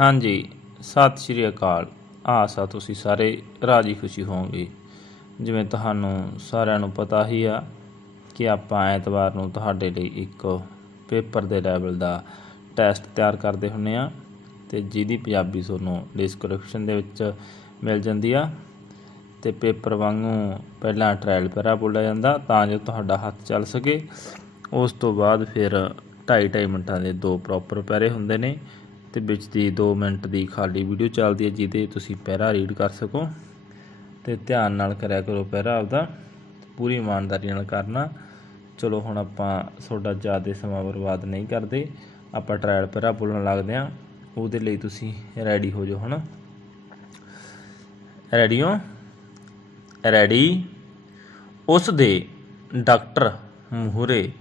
ਹਾਂਜੀ, ਸਤਿ ਸ਼੍ਰੀ ਅਕਾਲ। ਆਸ ਆ ਤੁਸੀਂ ਸਾਰੇ ਰਾਜੀ ਖੁਸ਼ੀ ਹੋਵੋਗੇ। ਜਿਵੇਂ ਤੁਹਾਨੂੰ ਸਾਰਿਆਂ ਨੂੰ ਪਤਾ ਹੀ ਆ ਕਿ ਆਪਾਂ ਐਤਵਾਰ ਨੂੰ ਤੁਹਾਡੇ ਲਈ ਇੱਕ ਪੇਪਰ ਦੇ ਲੈਵਲ ਦਾ ਟੈਸਟ ਤਿਆਰ ਕਰਦੇ ਹੁੰਨੇ ਆ ਤੇ ਜਿਹਦੀ ਪੰਜਾਬੀ ਤੁਹਾਨੂੰ ਡਿਸਕ੍ਰਿਪਸ਼ਨ ਦੇ ਵਿੱਚ ਮਿਲ ਜਾਂਦੀ ਆ ਤੇ ਪੇਪਰ ਵਾਂਗੂ ਪਹਿਲਾਂ ਟ੍ਰਾਇਲ ਪੈਰਾ ਬੋਲਿਆ ਜਾਂਦਾ ਤਾਂ ਜੋ ਤੁਹਾਡਾ ਹੱਥ ਚੱਲ ਸਕੇ। ਉਸ ਤੋਂ ਬਾਅਦ ਫਿਰ 2.5 ਮਿੰਟਾਂ ਦੇ ਦੋ ਪ੍ਰੋਪਰ ਪੈਰੇ ਹੁੰਦੇ ਨੇ। ਤੇ ਵਿੱਚ ਦੀ 2 ਮਿੰਟ ਦੀ ਖਾਲੀ ਵੀਡੀਓ ਚੱਲਦੀ ਹੈ, ਜਿਹਦੇ ਤੁਸੀਂ ਪਹਿਰਾ ਰੀਡ ਕਰ ਸਕੋ। ਤੇ ਧਿਆਨ ਨਾਲ ਕਰਿਆ ਕਰੋ ਪਹਿਰਾ ਆਪਦਾ, ਪੂਰੀ ਇਮਾਨਦਾਰੀ ਨਾਲ ਕਰਨਾ। ਚਲੋ, ਹੁਣ ਆਪਾਂ ਤੁਹਾਡਾ ਜ਼ਿਆਦਾ ਸਮਾਂ ਬਰਬਾਦ ਨਹੀਂ ਕਰਦੇ। ਆਪਾਂ ਟ੍ਰਾਇਲ ਪਹਿਰਾ ਬੋਲਣ ਲੱਗਦੇ ਹਾਂ। ਉਹਦੇ ਲਈ ਤੁਸੀਂ ਰੈਡੀ ਹੋ ਜਾਓ ਹੁਣ ਰੈਡੀ ਹੋ? ਰੈਡੀ ਉਸ ਦੇ ਡਾਕਟਰ ਮੂਹਰੇ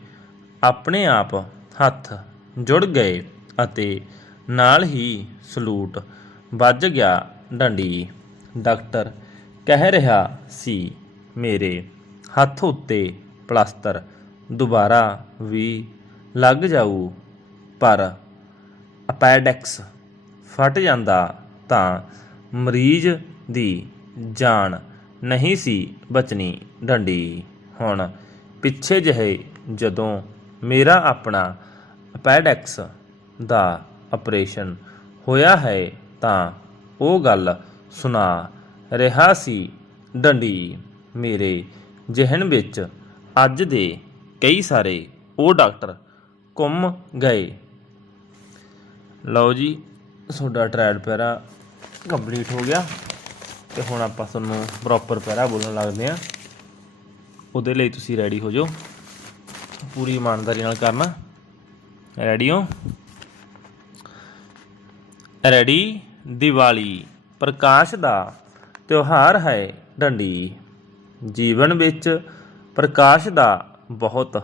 ਆਪਣੇ ਆਪ ਹੱਥ ਜੁੜ ਗਏ ਅਤੇ ਨਾਲ ਹੀ ਸਲੂਟ ਵੱਜ ਗਿਆ ਡੰਡੀ। ਡਾਕਟਰ ਕਹਿ ਰਿਹਾ ਸੀ, ਮੇਰੇ ਹੱਥ ਉੱਤੇ ਪਲਾਸਟਰ ਦੁਬਾਰਾ ਵੀ ਲੱਗ ਜਾਊ, ਪਰ ਅਪੈਂਡਿਕਸ ਫਟ ਜਾਂਦਾ ਤਾਂ ਮਰੀਜ਼ ਦੀ ਜਾਨ ਨਹੀਂ ਸੀ ਬਚਣੀ ਡੰਡੀ। ਹੁਣ ਪਿੱਛੇ ਜਿਹੇ ਜਦੋਂ ਮੇਰਾ ਆਪਣਾ ਅਪੈਂਡਿਕਸ ਦਾ ਆਪਰੇਸ਼ਨ ਹੋਇਆ ਹੈ ਤਾਂ ਉਹ ਗੱਲ ਸੁਣਾ ਰਿਹਾ ਸੀ ਡੰਡੀ। ਮੇਰੇ ਜ਼ਿਹਨ ਵਿੱਚ ਅੱਜ ਦੇ ਕਈ ਸਾਰੇ ਉਹ ਡਾਕਟਰ ਘੁੰਮ ਗਏ। ਲਓ ਜੀ, ਤੁਹਾਡਾ ਟ੍ਰਾਇਲ ਪੈਰਾ ਕੰਪਲੀਟ ਹੋ ਗਿਆ ਤੇ ਹੁਣ ਆਪਾਂ ਤੁਹਾਨੂੰ ਪ੍ਰੋਪਰ ਪੈਰਾ ਬੋਲਣ ਲੱਗਦੇ ਆ ਉਹਦੇ ਲਈ ਤੁਸੀਂ ਰੈਡੀ ਹੋ ਜਾਓ। ਪੂਰੀ ਇਮਾਨਦਾਰੀ ਨਾਲ ਕਰਨਾ। ਰੈਡੀ ਹੋ? ਰੜੀ ਦੀਵਾਲੀ, ਪ੍ਰਕਾਸ਼ ਦਾ ਤਿਉਹਾਰ ਹੈ ਡੰਡੀ। ਜੀਵਨ ਵਿੱਚ ਪ੍ਰਕਾਸ਼ ਦਾ ਬਹੁਤ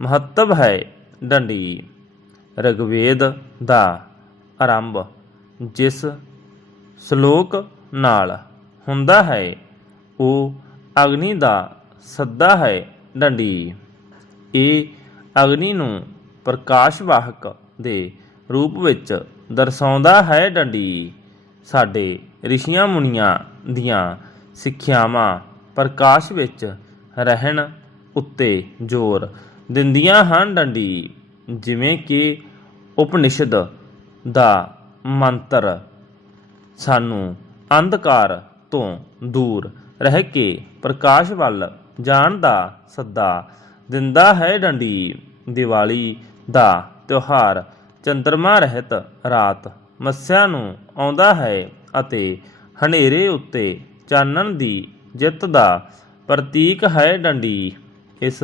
ਮਹੱਤਵ ਹੈ ਡੰਡੀ। ਰਗਵੇਦ ਦਾ ਆਰੰਭ ਜਿਸ ਸ਼ਲੋਕ ਨਾਲ ਹੁੰਦਾ ਹੈ, ਉਹ ਅਗਨੀ ਦਾ ਸੱਦਾ ਹੈ ਡੰਡੀ। ਇਹ ਅਗਨੀ ਨੂੰ ਪ੍ਰਕਾਸ਼ ਵਾਹਕ ਦੇ ਰੂਪ ਵਿੱਚ ਦਰਸਾਉਂਦਾ ਹੈ ਡੰਡੀ। ਸਾਡੇ ਰਿਸ਼ੀਆਂ ਮੁਨੀਆਂ ਦੀਆਂ ਸਿੱਖਿਆਵਾਂ ਪ੍ਰਕਾਸ਼ ਵਿੱਚ ਰਹਿਣ ਉੱਤੇ ਜ਼ੋਰ ਦਿੰਦੀਆਂ ਹਨ ਡੰਡੀ। ਜਿਵੇਂ ਕਿ ਉਪਨਿਸ਼ਦ ਦਾ ਮੰਤਰ, ਸਾਨੂੰ ਅੰਧਕਾਰ ਤੋਂ ਦੂਰ ਰਹਿ ਕੇ ਪ੍ਰਕਾਸ਼ ਵੱਲ ਜਾਣ ਦਾ ਸੱਦਾ ਦਿੰਦਾ ਹੈ ਡੰਡੀ। ਦੀਵਾਲੀ ਦਾ ਤਿਉਹਾਰ ਚੰਦਰਮਾ ਰਹਿਤ ਰਾਤ ਮੱਸਿਆ ਨੂੰ ਆਉਂਦਾ ਹੈ ਅਤੇ ਹਨੇਰੇ ਉੱਤੇ ਚਾਨਣ ਦੀ ਜਿੱਤ ਦਾ ਪ੍ਰਤੀਕ ਹੈ ਡੰਡੀ। ਇਸ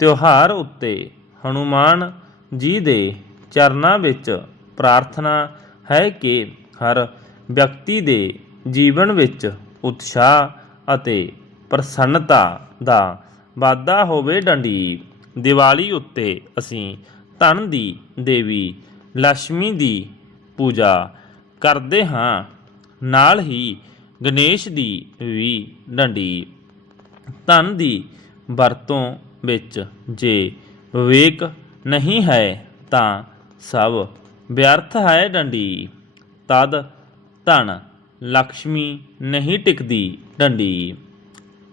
ਤਿਉਹਾਰ ਉੱਤੇ ਹਨੂਮਾਨ ਜੀ ਦੇ ਚਰਨਾਂ ਵਿੱਚ ਪ੍ਰਾਰਥਨਾ ਹੈ ਕਿ ਹਰ ਵਿਅਕਤੀ ਦੇ ਜੀਵਨ ਵਿੱਚ ਉਤਸ਼ਾਹ ਅਤੇ ਪ੍ਰਸੰਨਤਾ ਦਾ ਵਾਧਾ ਹੋਵੇ ਡੰਡੀ। ਦੀਵਾਲੀ ਉੱਤੇ ਅਸੀਂ ਧਨ ਦੀ ਦੇਵੀ ਲక్ష్ਮੀ ਦੀ ਪੂਜਾ ਕਰਦੇ ਹਾਂ। ਨਾਲ ਹੀ ਗਣੇਸ਼ ਦੀ ਵੀ ਡੰਡੀ। ਧਨ ਦੀ ਵਰਤੋਂ ਵਿੱਚ ਜੇ ਵਿਵੇਕ ਨਹੀਂ ਹੈ ਤਾਂ ਸਭ ਵਿਅਰਥ ਹੈ ਡੰਡੀ। ਤਦ ਧਨ ਲక్ష్ਮੀ ਨਹੀਂ ਟਿਕਦੀ ਡੰਡੀ।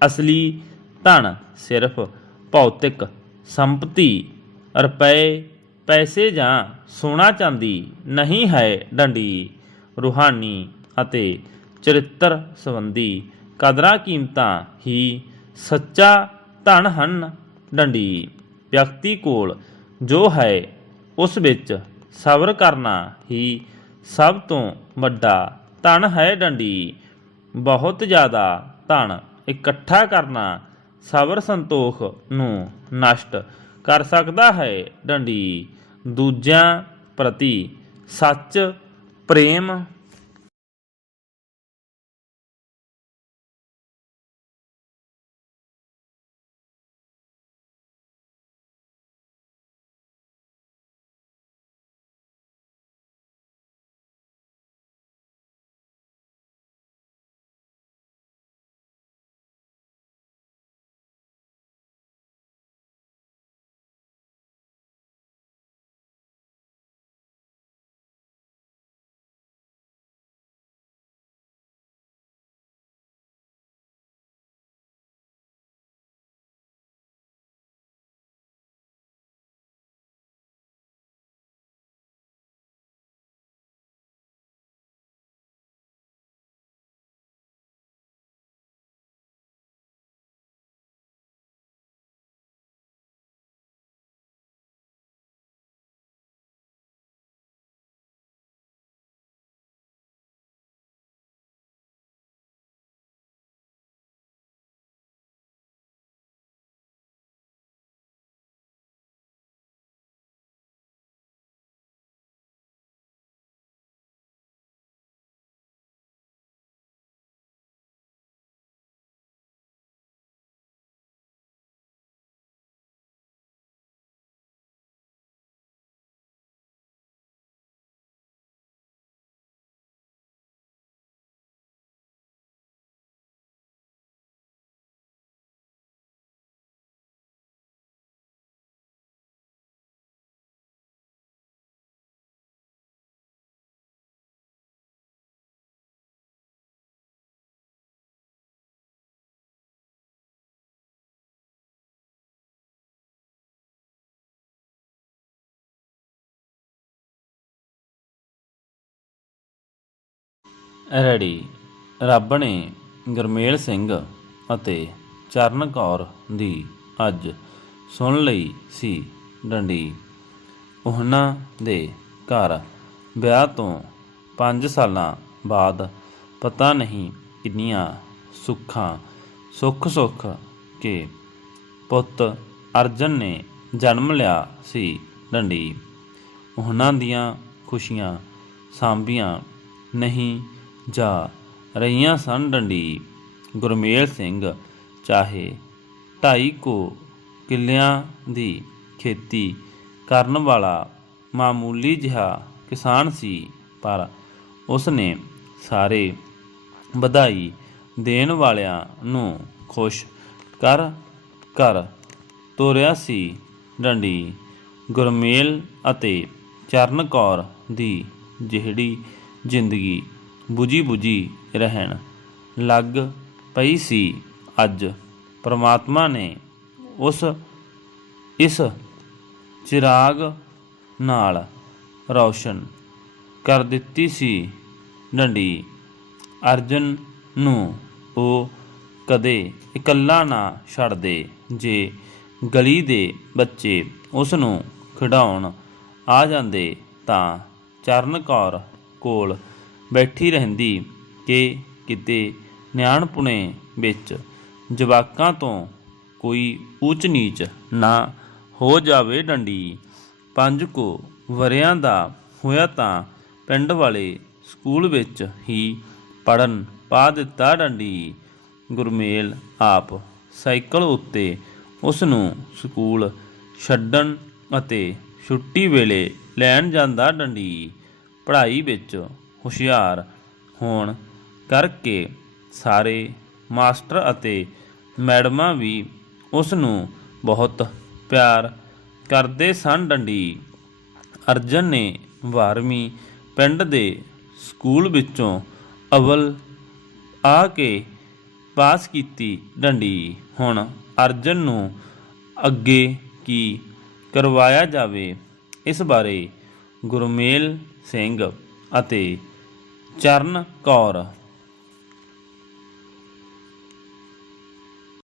ਅਸਲੀ ਧਨ ਸਿਰਫ ਭੌਤਿਕ ਸੰਪਤੀ ਰੁਪਏ ਪੈਸੇ ਜਾਂ ਸੋਨਾ ਚਾਂਦੀ ਨਹੀਂ ਹੈ ਡੰਡੀ, ਰੂਹਾਨੀ ਅਤੇ ਚਰਿੱਤਰ ਸੰਬੰਧੀ ਕਦਰਾਂ ਕੀਮਤਾਂ ਹੀ ਸੱਚਾ ਧਨ ਹਨ ਡੰਡੀ। ਵਿਅਕਤੀ ਕੋਲ ਜੋ ਹੈ, ਉਸ ਵਿੱਚ ਸਬਰ ਕਰਨਾ ਹੀ ਸਭ ਤੋਂ ਵੱਡਾ ਧਨ ਹੈ ਡੰਡੀ। ਬਹੁਤ ਜ਼ਿਆਦਾ ਧਨ ਇਕੱਠਾ ਕਰਨਾ ਸਬਰ ਸੰਤੋਖ ਨੂੰ ਨਸ਼ਟ ਕਰ ਸਕਦਾ ਹੈ ਡੰਡੀ। ਦੂਜਿਆਂ ਪ੍ਰਤੀ ਸੱਚ ਪ੍ਰੇਮ ਰੜੀ ਰੱਬ ਨੇ ਗੁਰਮੇਲ ਸਿੰਘ ਅਤੇ ਚਰਨ ਕੌਰ ਦੀ ਅੱਜ ਸੁਣ ਲਈ ਸੀ ਡੰਡੀ। ਉਹਨਾਂ ਦੇ ਘਰ ਵਿਆਹ ਤੋਂ 5 ਸਾਲਾਂ ਬਾਅਦ ਪਤਾ ਨਹੀਂ ਕਿੰਨੀਆਂ ਸੁੱਖਾਂ, ਸੁੱਖ ਸੁੱਖ ਕੇ ਪੁੱਤ ਅਰਜਨ ਨੇ ਜਨਮ ਲਿਆ ਸੀ ਡੰਡੀ। ਉਹਨਾਂ ਦੀਆਂ ਖੁਸ਼ੀਆਂ ਸਾਂਭੀਆਂ ਨਹੀਂ ਜਾ ਰਹੀਆਂ ਸਨ ਡੰਡੀ। ਗੁਰਮੇਲ ਸਿੰਘ ਚਾਹੇ ਢਾਈ ਕੋ ਕਿੱਲਿਆਂ ਦੀ ਖੇਤੀ ਕਰਨ ਵਾਲਾ ਮਾਮੂਲੀ ਜਿਹਾ ਕਿਸਾਨ ਸੀ, ਪਰ ਉਸਨੇ ਸਾਰੇ ਵਧਾਈ ਦੇਣ ਵਾਲਿਆਂ ਨੂੰ ਖੁਸ਼ ਕਰ ਕਰ ਤੋਰਿਆ ਸੀ ਡੰਡੀ। ਗੁਰਮੇਲ ਅਤੇ ਚਰਨ ਕੌਰ ਦੀ ਜਿਹੜੀ ਜ਼ਿੰਦਗੀ 부ਜੀ 부ਜੀ ਰਹਿਣ। ਲੱਗ ਪਈ ਸੀ ਅੱਜ। ਪ੍ਰਮਾਤਮਾ ਨੇ ਉਸ, ਇਸ ਚਿਰਾਗ ਨਾਲ ਰੌਸ਼ਨ ਕਰ ਦਿੱਤੀ ਸੀ। ਡੰਡੀ ਅਰਜਨ ਨੂੰ ਉਹ ਕਦੇ ਇਕੱਲਾ ਨਾ ਛੱਡਦੇ ਜੇ ਗਲੀ ਦੇ ਬੱਚੇ ਉਸ ਨੂੰ ਖਿਡਾਉਣ ਆ ਜਾਂਦੇ ਤਾਂ ਚਰਨ ਕੌਰ ਕੋਲ ਬੈਠੀ ਰਹਿੰਦੀ ਕਿ ਕਿਤੇ ਨਿਆਣਪੁਣੇ ਵਿੱਚ ਜਵਾਕਾਂ ਤੋਂ ਕੋਈ ਉੱਚ ਨੀਚ ਨਾ ਹੋ ਜਾਵੇ ਡੰਡੀ। ਪੰਜ ਕੋ ਵਰਿਆਂ ਦਾ ਹੋਇਆ ਤਾਂ ਪਿੰਡ ਵਾਲੇ ਸਕੂਲ ਵਿੱਚ ਹੀ ਪੜਨ ਪਾ ਦਿੱਤਾ ਡੰਡੀ। ਗੁਰਮੇਲ ਆਪ ਸਾਈਕਲ ਉੱਤੇ ਉਸ ਨੂੰ ਸਕੂਲ ਛੱਡਣ ਅਤੇ ਛੁੱਟੀ ਵੇਲੇ ਲੈਣ ਜਾਂਦਾ ਡੰਡੀ। ਪੜ੍ਹਾਈ ਵਿੱਚ ਹੁਸ਼ਿਆਰ ਹੋਣ ਕਰਕੇ ਸਾਰੇ ਮਾਸਟਰ ਅਤੇ ਮੈਡਮਾਂ ਵੀ ਉਸ ਨੂੰ ਬਹੁਤ ਪਿਆਰ ਕਰਦੇ ਸਨ। ਡੰਡੀ ਅਰਜਨ ਨੇ 12ਵੀਂ ਪਿੰਡ ਦੇ ਸਕੂਲ ਵਿੱਚੋਂ ਅਵਲ ਆ ਕੇ ਪਾਸ ਕੀਤੀ। ਡੰਡੀ, ਹੁਣ ਅਰਜਨ ਨੂੰ ਅੱਗੇ ਕੀ ਕਰਵਾਇਆ ਜਾਵੇ, ਇਸ ਬਾਰੇ ਗੁਰਮੇਲ ਸਿੰਘ ਅਤੇ ਚਰਨ ਕੌਰ।